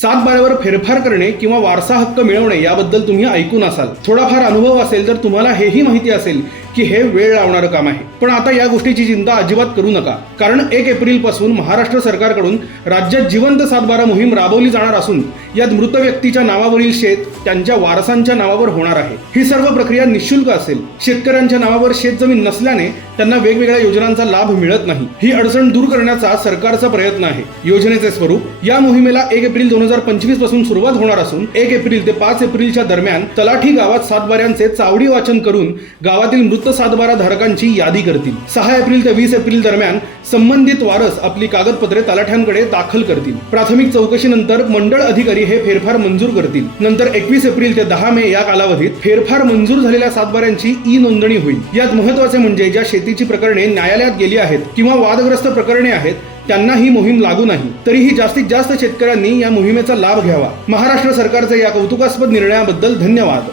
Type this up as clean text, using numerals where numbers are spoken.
सातबाऱ्यावर फेरफार करणे किंवा वारसा हक्क मिळवणे याबद्दल तुम्ही ऐकून असाल. थोडाफार अनुभव असेल तर तुम्हाला हेही माहिती असेल की हे वेळ लावणारं काम आहे. पण आता या गोष्टीची चिंता अजिबात करू नका, कारण 1 एप्रिल पासून महाराष्ट्र सरकारकडून राज्यात जिवंत सातबारा मोहीम राबवली जाणार असून यात मृत व्यक्तीच्या नावावरील शेत त्यांच्या वारसांच्या नावावर होणार आहे. ही सर्व प्रक्रिया निःशुल्क असेल. शेतकऱ्यांच्या नावावर शेतजमीन नसल्याने त्यांना वेगवेगळ्या योजनांचा लाभ मिळत नाही. ही अडचण दूर करण्याचा सरकारचा प्रयत्न आहे. योजनेचे स्वरूप: या मोहिमेला 1 एप्रिल 2025 पासून सुरुवात होणार असून 1 एप्रिल ते 5 एप्रिलच्या दरम्यान तलाठी गावात सातबाऱ्यांचे चावडी वाचन करून गावातील मृत सातबारा धारकांची यादी करतील. 6 एप्रिल ते 20 एप्रिल दरम्यान संबंधित वारस आपली कागदपत्रे तलाठ्यांकडे दाखल करतील. प्राथमिक चौकशीनंतर मंडळ अधिकारी हे फेरफार मंजूर करतील. नंतर 21 एप्रिल ते 10 मे या कालावधीत फेरफार मंजूर झालेल्या सातबाऱ्यांची ई नोंदणी होईल. यात महत्त्वाचे म्हणजे ज्या शेतीची प्रकरणे न्यायालयात गेली आहेत किंवा वादग्रस्त प्रकरणे आहेत त्यांना ही मोहीम लागू नाही. तरीही जास्तीत जास्त शेतकऱ्यांनी या मोहिमेचा लाभ घ्यावा. महाराष्ट्र सरकारच्या या कौतुकास्पद निर्णयाबद्दल धन्यवाद.